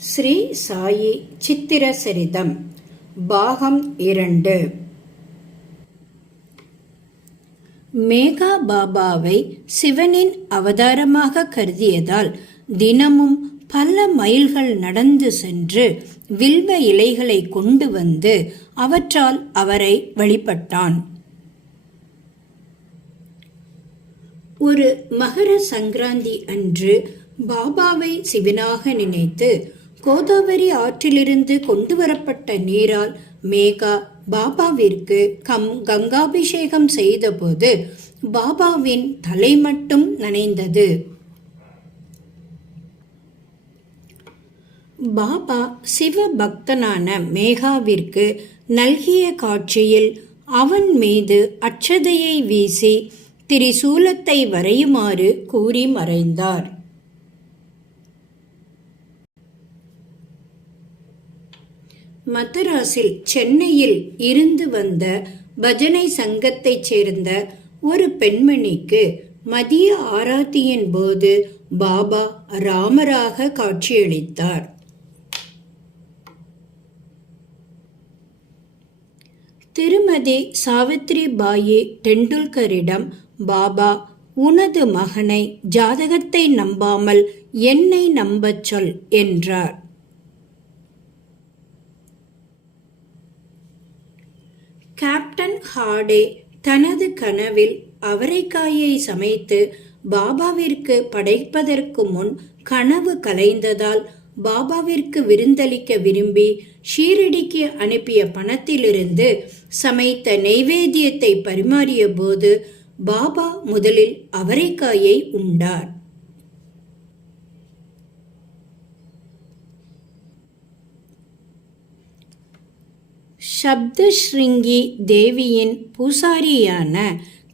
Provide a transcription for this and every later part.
ஸ்ரீ சாயி சித்திர சரிதம் பாகம் 2. மேகா பாபாவை சிவனின் அவதாரமாக கருதியதால் தினமும் பல மைல்கள் நடந்து சென்று வில்வ இலைகளை கொண்டு வந்து அவற்றால் அவரை வழிபட்டான். ஒரு மகர சங்கராந்தி அன்று பாபாவை சிவனாக நினைத்து கோதாவரி ஆற்றிலிருந்து கொண்டு வரப்பட்ட நீரால் மேகா பாபாவிற்கு கங்காபிஷேகம் செய்தபோது பாபாவின் தலை மட்டும் நனைந்தது. பாபா சிவ பக்தனான மேகாவிற்கு நல்கிய காட்சியில் அவன் மீது அட்சதையை வீசி திரிசூலத்தை வரையுமாறு கூறி மறைந்தார். மதராஸில் சென்னையில் இருந்து வந்த பஜனை சங்கத்தைச் சேர்ந்த ஒரு பெண்மணிக்கு மதிய ஆராத்தியின் போது பாபா ராமராக காட்சியளித்தார். திருமதி சாவித்ரி பாயி டெண்டுல்கரிடம் பாபா, உனது மகனை ஜாதகத்தை நம்பாமல் என்னை நம்பச் சொல் என்றார். கேப்டன் ஹார்டே தனது கனவில் அவரைக்காயை சமைத்து பாபாவிற்கு படைப்பதற்கு முன் கனவு கலைந்ததால் பாபாவிற்கு விருந்தளிக்க விரும்பி ஷீரடிக்கு அனுப்பிய பணத்திலிருந்து சமைத்த நெய்வேத்தியத்தை பரிமாறிய போது பாபா முதலில் அவரைக்காயை உண்டார். சப்தஸ்ருங்கி தேவியின் பூசாரியான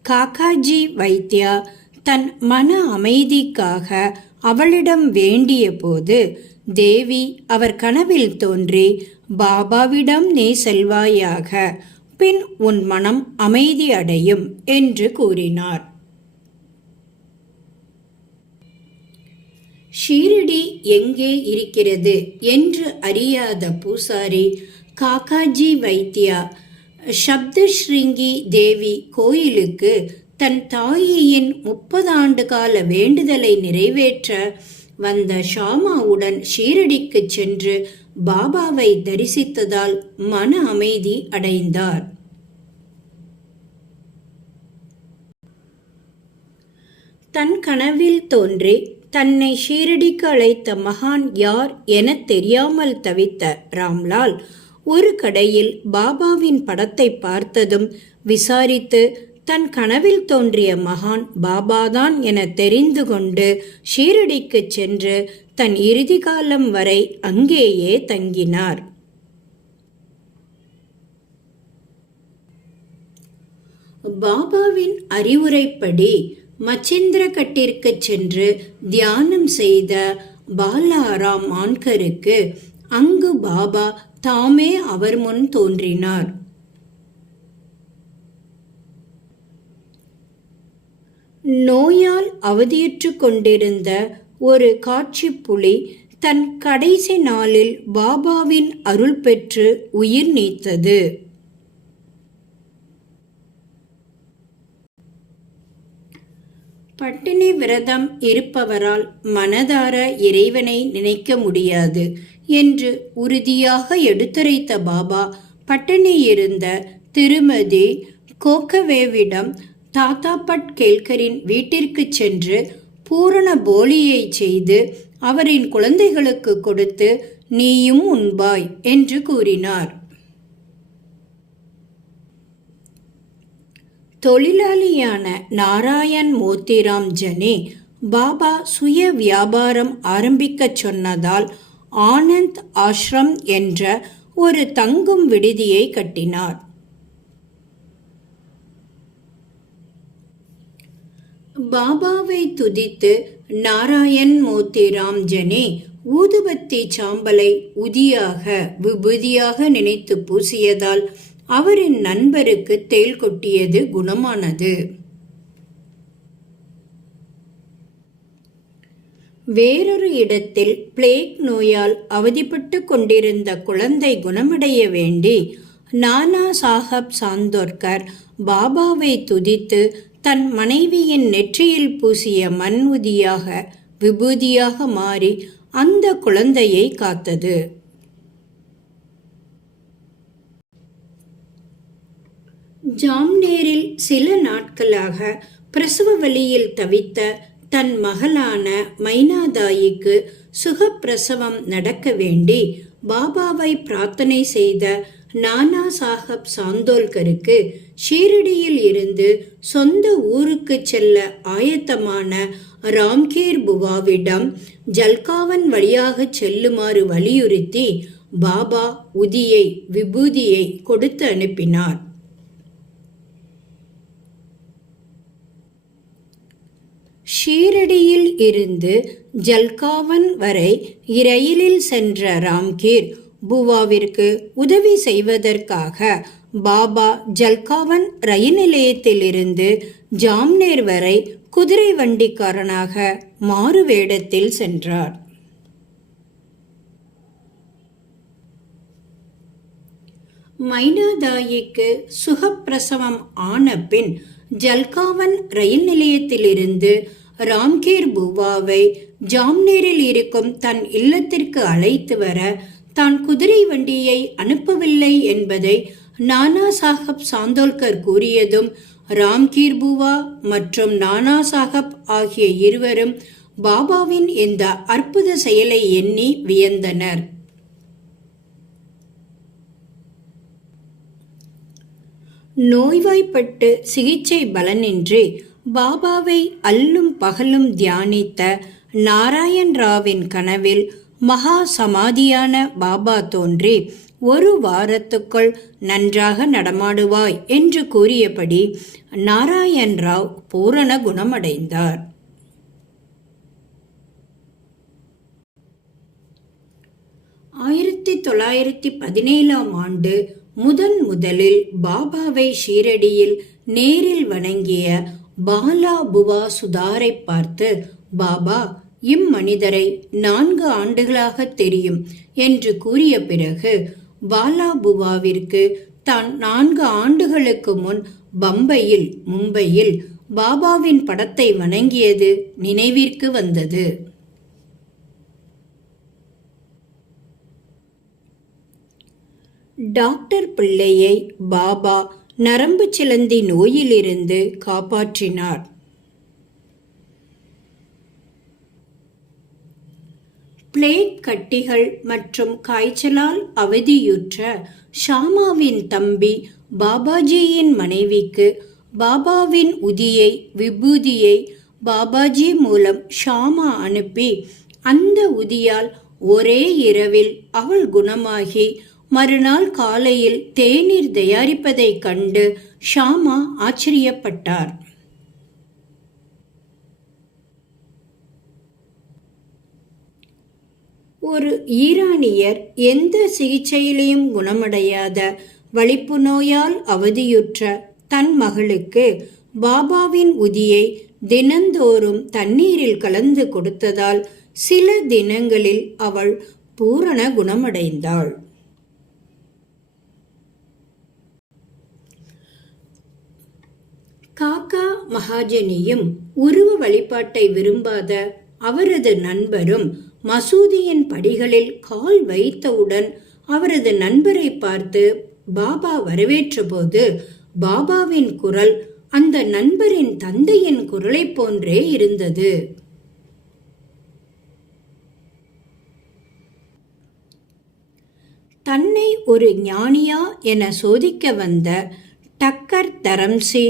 காக்காஜி வைத்தியா தன் மன அமைதிக்காக அவளிடம் வேண்டிய போது தேவி அவர் கனவில் தோன்றி, பாபாவிடம் நீ செல்வாயாக, பின் உன் மனம் அமைதி அடையும் என்று கூறினார். ஷீரடி எங்கே இருக்கிறது என்று அறியாத பூசாரி காக்காஜி வைத்தியா சப்தஸ்ருங்கி தேவி கோயிலுக்கு தன் தாயின் 30 ஆண்டு கால வேண்டுதலை நிறைவேற்ற வந்த ஷாமாவுடன் ஷீரடிக்கு சென்று பாபாவை தரிசித்ததால் மன அமைதி அடைந்தார். தன் கனவில் தோன்றி தன்னை ஷீரடிக்கு அழைத்த மகான் யார் என தெரியாமல் தவித்த ராம்லால் ஒரு கடையில் பாபாவின் படத்தை பார்த்ததும் விசாரித்து தன் கனவில் தோன்றிய மகான் பாபாதான் என தெரிந்து கொண்டு ஷீரடிக்கு சென்று தன் இறுதி காலம் வரை அங்கேயே தங்கினார். பாபாவின் அறிவுரைப்படி மச்சேந்திரகட்டிற்கு சென்று தியானம் செய்த பாலாராம் மான்கருக்கு அங்கு பாபா தாமே அவர் முன் தோன்றினார். நோயால் அவதியுற்று கொண்டிருந்த ஒரு காட்சி புலி தன் கடைசி நாளில் பாபாவின் அருள் பெற்று உயிர் நீத்தது. பட்டினி விரதம் இருப்பவரால் மனதார இறைவனை நினைக்க முடியாது என்று உறுதியாக எடுத்துரைத்த பாபா பட்டினி இருந்த திருமதி கோக்கவேவிடம் தாத்தாபட் கேல்கரின் வீட்டிற்கு சென்று பூரண போலியை செய்து அவரின் குழந்தைகளுக்கு கொடுத்து நீயும் உண்பாய் என்று கூறினார். தொழிலாளியான நாராயண் மோத்திராம் ஜனே பாபா சுய வியாபாரம் ஆரம்பிக்கச் சொன்னதால் ஆனந்த் ஆஷ்ரம் என்ற ஒரு தங்கும் விடுதியை கட்டினார். பாபாவை துதித்து நாராயண் மோத்திராம் ஜனே ஊதுபத்தி சாம்பலை உதியாக விபூதியாக நினைத்து பூசியதால் அவரின் நண்பருக்கு தேள் கொட்டியது குணமானது. வேறொரு இடத்தில் பிளேக் நோயால் அவதிப்பட்டு கொண்டிருந்த குழந்தை குணமடைய வேண்டி நானா சாஹப் சாந்தோர்கர் பாபாவை துதித்து தன் மனைவியின் நெற்றியில் பூசிய மண் உதியாக விபூதியாக மாறி அந்த குழந்தையை காத்தது. ஜாம்னேரில் சில நாட்களாக பிரசவ வலியில் தவித்த தன் மகளான மைனாதாயிக்கு சுகப்பிரசவம் நடக்க வேண்டி பாபாவை பிரார்த்தனை செய்த நானா சாஹப் சாந்தோல்கருக்கு ஷீரடியில் இருந்து சொந்த ஊருக்கு செல்ல ஆயத்தமான ராம்கீர் புவாவிடம் ஜல்காவன் வழியாக செல்லுமாறு வலியுறுத்தி பாபா உதியை விபூதியை கொடுத்து அனுப்பினார். ஷீரடியில் இருந்து ஜல்காவன் வரை இரயிலில் சென்ற ராம்கீர் புவாவிற்கு உதவி செய்வதற்காக பாபா ஜல்காவன் ரயில் நிலையத்திலிருந்து ஜாம்னேர் வரை குதிரை வண்டிக்காரனாக மாறு வேடத்தில் சென்றார். மைனாதாயிக்கு சுகப்பிரசவம் ஆன பின் ஜல்காவன் ரயில் நிலையத்திலிருந்து ராம்கீர் புவாவை ஜாம்னேரில் இருக்கும் தன் இல்லத்திற்கு அழைத்து வர தான் குதிரை வண்டியை அனுப்பவில்லை என்பதை நானா சாஹப் சாந்தோல்கர் கூறியதும் ராம்கீர் புவா மற்றும் நானா சாஹப் ஆகிய இருவரும் பாபாவின் இந்த அற்புத செயலை எண்ணி வியந்தனர். நோய்வாய்ப்பட்டு சிகிச்சை பலனின்றி பாபாவை அல்லும் பகலும் தியானித்த நாராயண் ராவின் கனவில் மகா சமாதியான பாபா தோன்றி 1 வாரத்துக்குள் நன்றாக நடமாடுவாய் என்று கூறியபடி நாராயண் ராவ் பூரண குணமடைந்தார். 1917ஆம் ஆண்டு முதலில் பாபாவை ஷீரடியில் நேரில் வணங்கிய பாலா புவா சுதாரை பார்த்து, பாபா, இம்மனிதரை 4 ஆண்டுகளாக தெரியும் என்று கூறிய பிறகு பாலா புவாவிற்கு தான் 4 ஆண்டுகளுக்கு முன் மும்பையில் பாபாவின் படத்தை வணங்கியது நினைவிற்கு வந்தது. டாக்டர் பிள்ளையை பாபா நரம்பு சிலந்தி நோயிலிருந்து காப்பாற்றினார். பிளேக் கட்டிகள் மற்றும் காய்ச்சலால் அவதியுற்ற ஷாமாவின் தம்பி பாபாஜியின் மனைவிக்கு பாபாவின் உதியை விபூதியை பாபாஜி மூலம் ஷாமா அனுப்பி அந்த உதியால் ஒரே இரவில் அவள் குணமாகி மறுநாள் காலையில் தேநீர் தயாரிப்பதைக் கண்டு ஷாமா ஆச்சரியப்பட்டார். ஒரு ஈரானியர் எந்த சிகிச்சையிலையும் குணமடையாத வலிப்பு நோயால் அவதியுற்ற தன் மகளுக்கு பாபாவின் உதியை தினந்தோறும் தண்ணீரில் கலந்து கொடுத்ததால் சில தினங்களில் அவள் பூரண குணமடைந்தாள். காக்கா மகாஜனியும் உருவ வழிபாட்டை விரும்பாத அவரது நண்பரும் மசூதியின் படிகளில் கால் வைத்தவுடன் அவரது நண்பரை பார்த்து பாபா வரவேற்ற போது பாபாவின் குரல் அந்த நண்பரின் தந்தையின் குரலை போன்றே இருந்தது. தன்னை ஒரு ஞானியா என சோதிக்க வந்த டக்கர் தரம்சி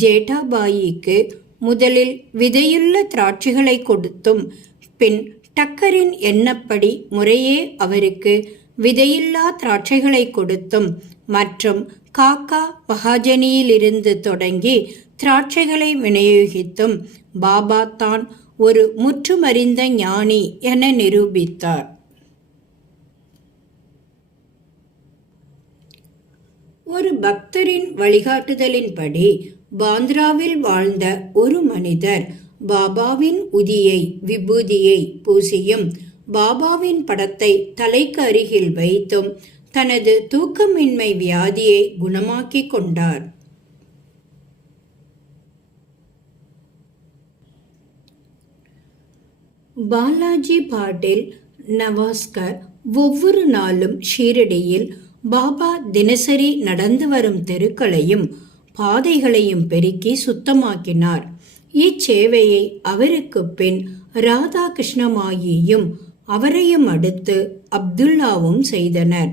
ஜேட்டாபாயிக்கு முதலில் விதையுள்ள திராட்சைகளை கொடுத்தும் பின் டக்கரின் எண்ணப்படி முறையே அவருக்கு விதையில்லா திராட்சைகளை கொடுத்தும் மற்றும் காக்கா மகாஜனியிலிருந்து தொடங்கி திராட்சைகளை விநியோகித்தும் பாபா தான் ஒரு முற்றுமறிந்த ஞானி என நிரூபித்தார். ஒரு பக்தரின் வழிகாட்டுதலின்படி பாந்திராவில் வாழ்ந்த ஒரு மனிதர் பாபாவின் உதியை விபூதியை பூசியும் பாபாவின் படத்தை தலைக்கு அருகில் வைத்தும் தனது தூக்கமின்மை வியாதியை குணமாக்கிக் கொண்டார். பாலாஜி பாட்டில் நவாஸ்கர் ஒவ்வொரு நாளும் ஷீரடியில் பாபா தினசரி நடந்து வரும் தெருக்களையும் பாதைகளையும் பெருக்கி சுத்தமாக்கினார். இச்சேவையை அவருக்கு பின் ராதாகிருஷ்ணமாயியும் அவரையும் அடுத்து அப்துல்லாவும் செய்தனர்.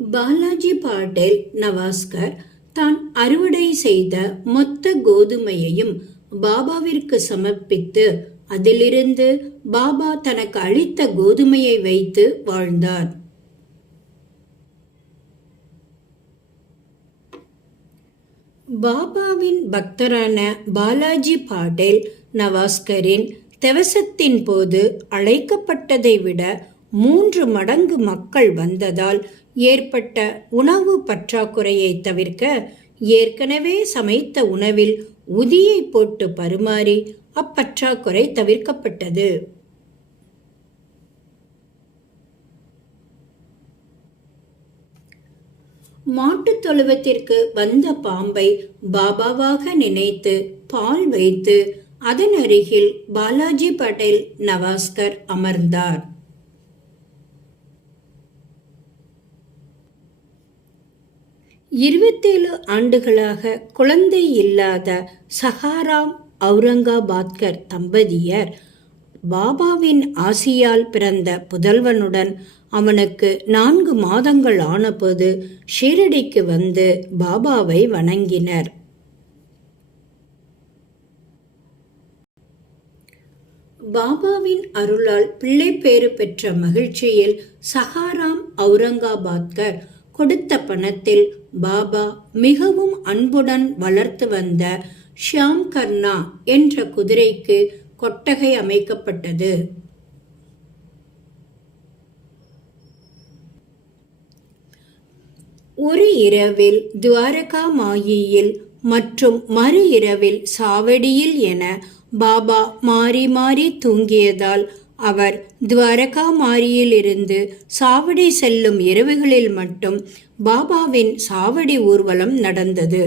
பாலாஜி பாட்டேல் நவாஸ்கர் தான் அறுவடை செய்த மொத்த கோதுமையையும் பாபாவிற்கு சமர்ப்பித்து அதிலிருந்து பாபா தனக்கு அளித்த கோதுமையை வைத்து வாழ்ந்தார். பாபாவின் பக்தரான பாலாஜி பாட்டேல் நவாஸ்கரின் தெவசத்தின் போது அழைக்கப்பட்டதை விட 3 மடங்கு மக்கள் வந்ததால் ஏற்பட்ட உணவு பற்றாக்குறையை தவிர்க்க ஏற்கனவே சமைத்த உணவில் உதியை போட்டு பரிமாறி அப்பற்றாக்குறை தவிர்க்கப்பட்டது. மாட்டுத் தொழுவத்திற்கு வந்த பாம்பை பாபாவாக நினைத்து பால் வைத்து அதன் அருகில் பாலாஜி பட்டேல் நவாஸ்கர் அமர்ந்தார். இருபத்தேழு ஆண்டுகளாக குழந்தை இல்லாத சஹாராம் அவுரங்காபாத்கர் தம்பதியர் பாபாவின் ஆசியால் பிறந்த புதல்வனுடன் அவனுக்கு 4 மாதங்கள் ஆனபோது ஷீரடிக்கு வந்து பாபாவை வணங்கினர். பாபாவின் அருளால் பிள்ளை பேறு பெற்ற மகிழ்ச்சியில் சஹாராம் அவுரங்காபாத்கர் கொடுத்த பணத்தில் பாபா மிகவும் அன்புடன் வளர்த்து வந்த ஷியாம் கர்னா என்ற குதிரைக்கு கொட்டகை அமைக்கப்பட்டது. ஒரு இரவில் துவாரகா மாயியில் மற்றும் மறு இரவில் சாவடியில் என பாபா மாறி மாறி தூங்கியதால் அவர் துவாரகா மாரியில் இருந்து சாவடி செல்லும் இரவுகளில் மட்டும் பாபாவின் சாவடி ஊர்வலம் நடந்தது.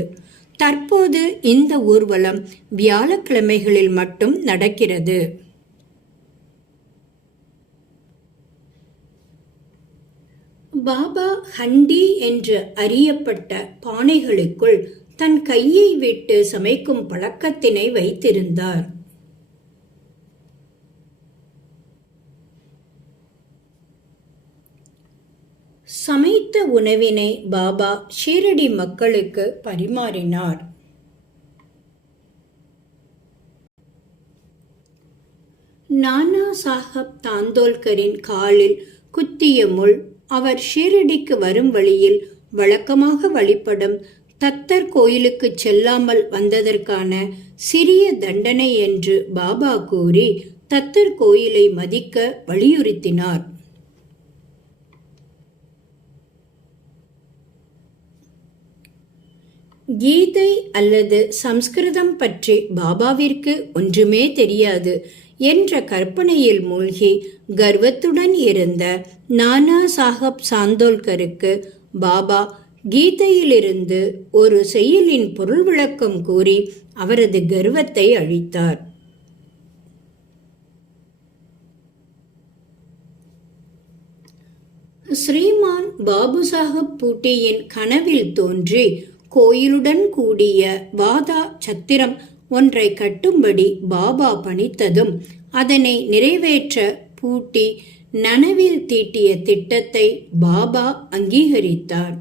தற்போது இந்த ஊர்வலம் வியாழக்கிழமைகளில் மட்டும் நடக்கிறது. பாபா ஹண்டி என்று அறியப்பட்ட பானைகளுக்குள் தன் கையை விட்டு சமைக்கும் பழக்கத்தினை வைத்திருந்தார். சமைத்த உணவினை பாபா ஷீரடி மக்களுக்கு பரிமாறினார். நானா சாஹப் தாந்தோல்கரின் காலில் குத்திய முள் அவர் ஷீரடிக்கு வரும் வழியில் வழக்கமாக வழிபடும் தத்தர் கோயிலுக்கு செல்லாமல் வந்ததற்கான சிறிய தண்டனை என்று பாபா கூறி தத்தர் கோயிலை மதிக்க வலியுறுத்தினார். கீதை அல்லது சம்ஸ்கிருதம் பற்றி பாபாவிற்கு ஒன்றுமே தெரியாது என்ற கற்பனையில் மூழ்கி கர்வத்துடன் இருந்த நானா சாஹப் சாந்தோல்கருக்கு பாபா கீதையிலிருந்து ஒரு செய்யுளின் பொருள் விளக்கம் கூறி அவரது கர்வத்தை அழித்தார். ஸ்ரீமான் பாபு சாஹப் பூட்டியின் கனவில் தோன்றி கோயிலுடன் கூடிய வாதா சத்திரம் ஒன்றை கட்டும்படி பாபா பணித்ததும் அதனை நிறைவேற்ற பூட்டி நனவில் தீட்டிய திட்டத்தை பாபா அங்கீகரித்தார்.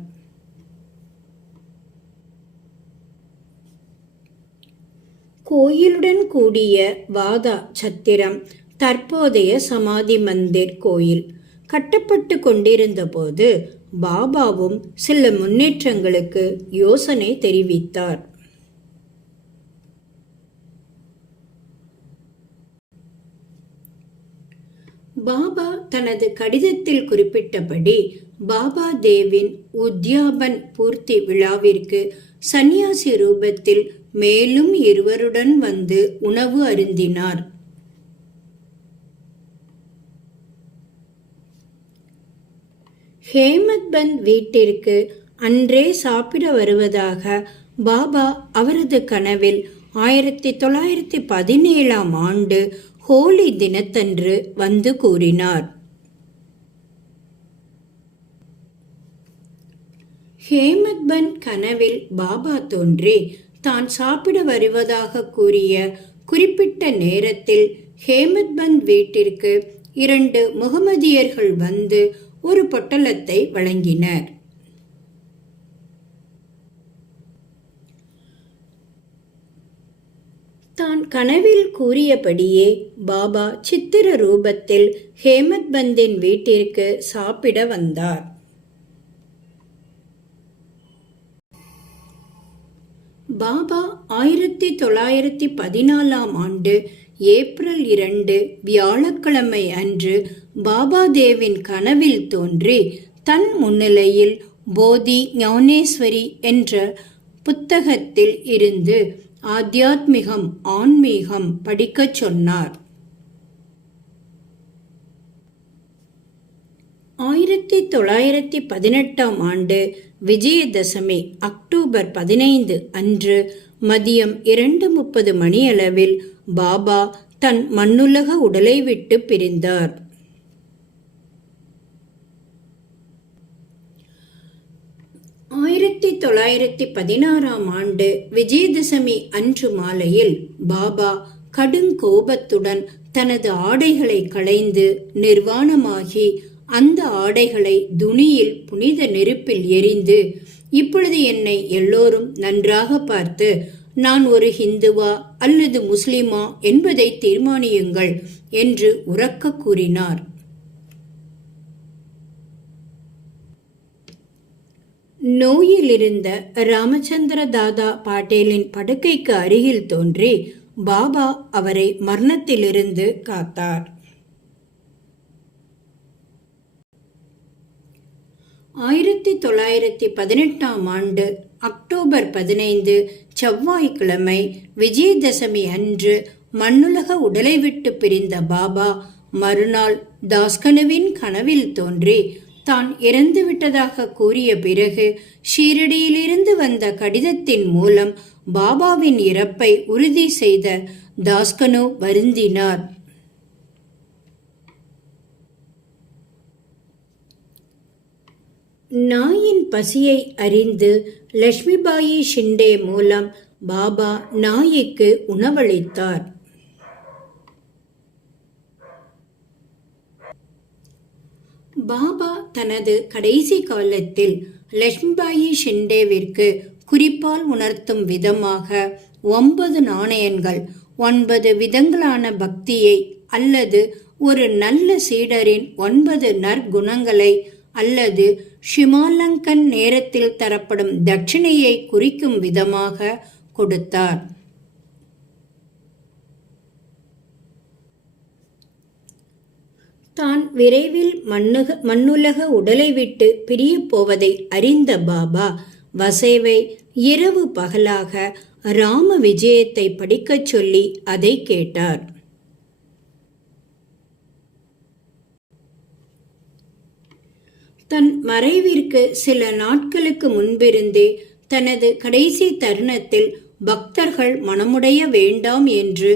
கோயிலுடன் கூடிய வாதா சத்திரம் தற்போதைய சமாதி மந்திர் கோயில் கட்டப்பட்டு கொண்டிருந்த போது பாபாவும் சில முன்னேற்றங்களுக்கு யோசனை தெரிவித்தார். பாபா தனது கடிதத்தில் குறிப்பிட்டபடி பாபா தேவின் உத்யாபன் பூர்த்தி விழாவிற்கு சந்நியாசி ரூபத்தில் மேலும் இருவருடன் வந்து உணவு அருந்தினார். ஹேமத்பந்த் வீட்டிற்கு அன்றே சாப்பிட வருவதாக பாபா அவரது கனவில் 1917 ஹோலி தினத்தன்று வந்து கூறினார். ஹேமத்பந்த் கனவில் பாபா தோன்றி தான் சாப்பிட வருவதாக கூறிய குறிப்பிட்ட நேரத்தில் ஹேமத்பந்த் வீட்டிற்கு 2 முகமதியர்கள் வந்து ஒரு பொட்டலத்தை வழங்கினர். தான் கனவில் கூறியபடியே பாபா சித்திர ரூபத்தில் ஹேமத்பந்தின் வீட்டிற்கு சாப்பிட வந்தார். பாபா 1914 ஏப்ரல் 2 வியாழக்கிழமை அன்று பாபாதேவின் கனவில் தோன்றி தன் முன்னிலையில் போதி ஞானேஸ்வரி என்ற புத்தகத்தில் இருந்து ஆத்தியாத்மிகம் ஆன்மீகம் படிக்கச் சொன்னார். 1918 விஜயதசமி அக்டோபர் 15 அன்று மதியம் 2:30 மணியளவில் பாபா தன் மண்ணுலக உடலை விட்டு பிரிந்தார். 1916 விஜயதசமி அன்று மாலையில் பாபா கடுங்கோபத்துடன் தனது ஆடைகளை களைந்து நிர்வாணமாகி அந்த ஆடைகளை துணியில் புனித நெருப்பில் எரிந்து, இப்பொழுது என்னை எல்லோரும் நன்றாக பார்த்து நான் ஒரு ஹிந்துவா அல்லது முஸ்லிமா என்பதை தீர்மானியுங்கள் என்று உரக்க கூறினார். நோயிலிருந்த ராமச்சந்திர தாதா பாட்டேலின் படுக்கைக்கு அருகில் தோன்றி பாபா அவரை மரணத்திலிருந்து காத்தார். 1918 அக்டோபர் 15 செவ்வாய்க்கிழமை விஜயதசமி அன்று மண்ணுலக உடலை விட்டு பிரிந்த பாபா மறுநாள் தாஸ்கனுவின் கனவில் தோன்றி தான் இறந்துவிட்டதாக கூறிய பிறகு ஷீரடியிலிருந்து வந்த கடிதத்தின் மூலம் பாபாவின் இறப்பை உறுதி செய்த தாஸ்கனு வருந்தினார். நாயின் பசியை அறிந்து லட்சுமிபாயி ஷிண்டே மூலம் பாபா நாய்க்கு உணவளித்தார். பாபா தனது கடைசி காலத்தில் லட்சுமிபாயி ஷிண்டேவிற்கு குறிப்பால் உணர்த்தும் விதமாக 9 நாணயங்கள் 9 விதங்களான பக்தியை அல்லது ஒரு நல்ல சீடரின் 9 நற்குணங்களை அல்லது ஷிமாலங்கன் நேரத்தில் தரப்படும் தட்சிணையை குறிக்கும் விதமாக கொடுத்தார். தான் விரைவில் மண்ணுலக உடலை விட்டு பிரிய போவதை அறிந்த பாபா வசேவை இரவு பகலாக ராம விஜயத்தை படிக்கச் சொல்லி அதை கேட்டார். தன் மறைவிற்கு சில நாட்களுக்கு முன்பிருந்தே தனது கடைசி தருணத்தில் பக்தர்கள் மனமுடைய வேண்டாம் என்று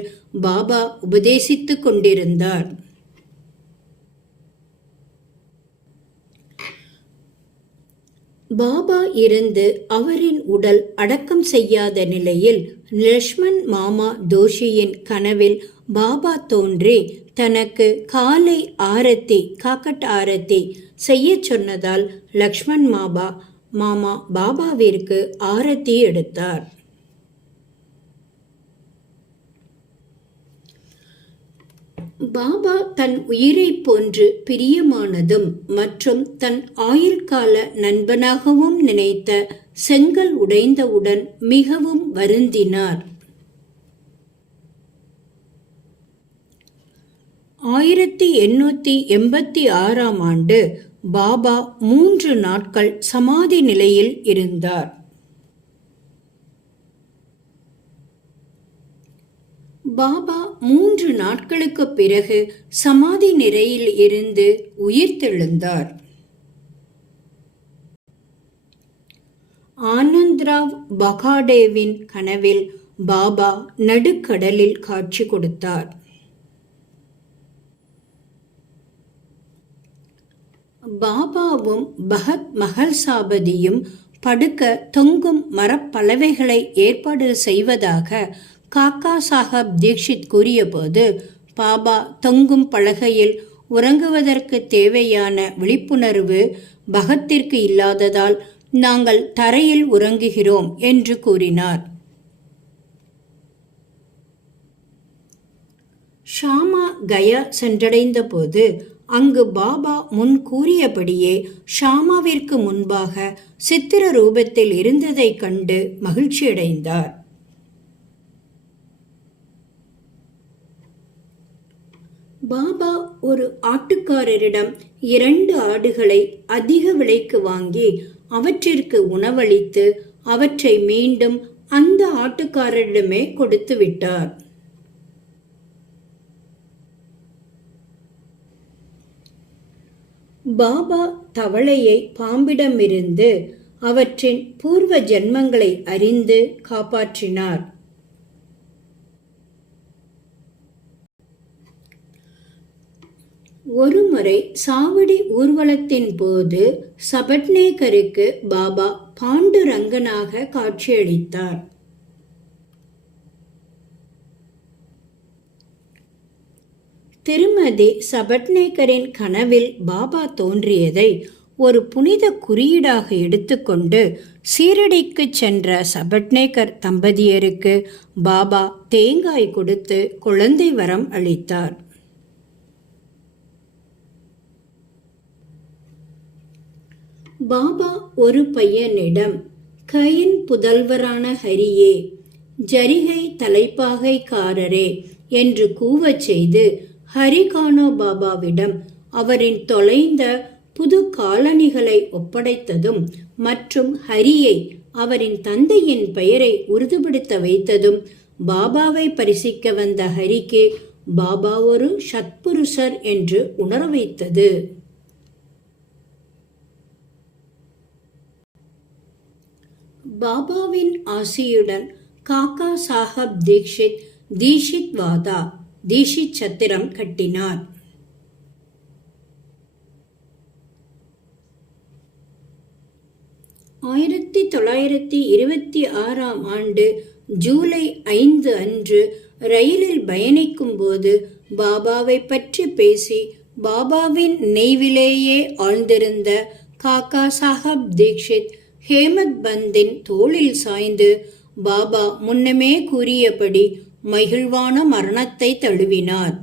பாபா உபதேசித்துக் கொண்டிருந்தார். பாபா இருந்து அவரின் உடல் அடக்கம் செய்யாத நிலையில் லக்ஷ்மண் மாமா தோஷியின் கனவில் பாபா தோன்றி தனக்கு காலை ஆரத்தி காக்கட் ஆரத்தி செய்ய சொன்னதால் லக்ஷ்மண் மாமா பாபாவிற்கு ஆரத்தி எடுத்தார். பாபா தன் உயிரை போன்று பிரியமானதும் மற்றும் தன் ஆயுள்கால நண்பனாகவும் நினைத்த செங்கல் உடைந்தவுடன் மிகவும் வருந்தினார். 1886 பாபா 3 நாட்கள் சமாதி நிலையில் இருந்தார். பாபா 3 நாட்களுக்கு பிறகு சமாதி நிலையில் இருந்து உயிர்த்தெழுந்தார். ஆனந்த்ராவ் பகாடேவின் கனவில் பாபா நடுக்கடலில் காட்சி கொடுத்தார். பாபாவும் பகத் மகள்சாபதியும் படுக்க தொங்கும் மரப்பலவைகளை ஏற்பாடு செய்வதாக காக்கா சாஹப் தீக்ஷித் கூறியபோது, பாபா தொங்கும் பலகையில் உறங்குவதற்கு தேவையான விழிப்புணர்வு பகத்திற்கு இல்லாததால் நாங்கள் தரையில் உறங்குகிறோம் என்று கூறினார். ஷாமா கயா சென்றடைந்த போது அங்கு பாபா முன் கூறியபடியே ஷாமாவிற்கு முன்பாக சித்திர ரூபத்தில் இருந்ததைக் கண்டு மகிழ்ச்சியடைந்தார். பாபா ஒரு ஆட்டுக்காரரிடம் 2 ஆடுகளை அதிக விலைக்கு வாங்கி அவற்றிற்கு உணவளித்து அவற்றை மீண்டும் அந்த ஆட்டுக்காரரிடமே கொடுத்து விட்டார். பாபா தவளையை பாம்பிடமிருந்து அவற்றின் பூர்வ ஜென்மங்களை அறிந்து காப்பாற்றினார். ஒருமுறை சாவடி ஊர்வலத்தின் போது சபட்நேகருக்கு பாபா பாண்டுரங்கனாக காட்சியளித்தார். திருமதி சபட்நேகரின் கனவில் பாபா தோன்றியதை ஒரு புனித குறியீடாக எடுத்துக்கொண்டு சீரடிக்கு சென்ற சபட்நேகர் தம்பதியருக்கு பாபா தேங்காய் கொடுத்து குழந்தை வரம் அளித்தார். பாபா ஒரு பையனிடம், கயின் புதல்வரான ஹரியே, ஜரிகை தலைப்பாகைக்காரரே என்று கூவச் செய்து ஹரிகானோ பாபாவிடம் அவரின் தொலைந்த புது காலணிகளை ஒப்படைத்ததும் மற்றும் ஹரியை அவரின் தந்தையின் பெயரை உறுதிப்படுத்த வைத்ததும் பாபாவை பரிசிக்க வந்த ஹரிக்கு பாபா ஒரு சத்புருஷர் என்று உணர வைத்தது. பாபாவின் ஆசியுடன் காக்கா சாஹப் தீக்ஷித் தீஷித் வாதா தீஷித் சத்திரம் கட்டினார். ஆயிரத்தி 1926 ஜூலை 5 அன்று ரயிலில் பயணிக்கும் போது பாபாவை பற்றி பேசி பாபாவின் நினைவிலேயே ஆழ்ந்திருந்த காக்கா சாஹப் தீக்ஷித் ஹேமத் பந்தின் தோளில் சாய்ந்து பாபா முன்னமே கூறியபடி மகிழ்வான மரணத்தை தழுவினார்.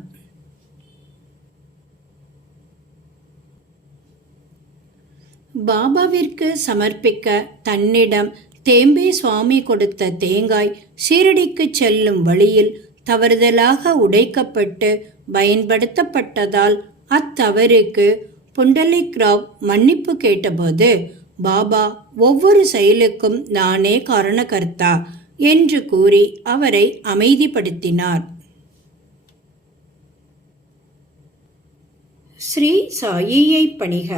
பாபாவிற்கு சமர்ப்பிக்க தன்னிடம் தேம்பே சுவாமி கொடுத்த தேங்காய் சீரடிக்கு செல்லும் வழியில் தவறுதலாக உடைக்கப்பட்டு பயன்படுத்தப்பட்டதால் அத்தவறுக்கு புண்டலிக் ராவ் மன்னிப்பு கேட்டபோது பாபா ஒவ்வொரு செயலுக்கும் நானே காரணகர்த்தா என்று கூறி அவரை அமைதிப்படுத்தினார். ஸ்ரீ சாயியை பணிக.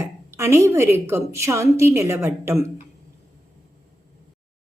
அனைவருக்கும் சாந்தி நிலவட்டும்.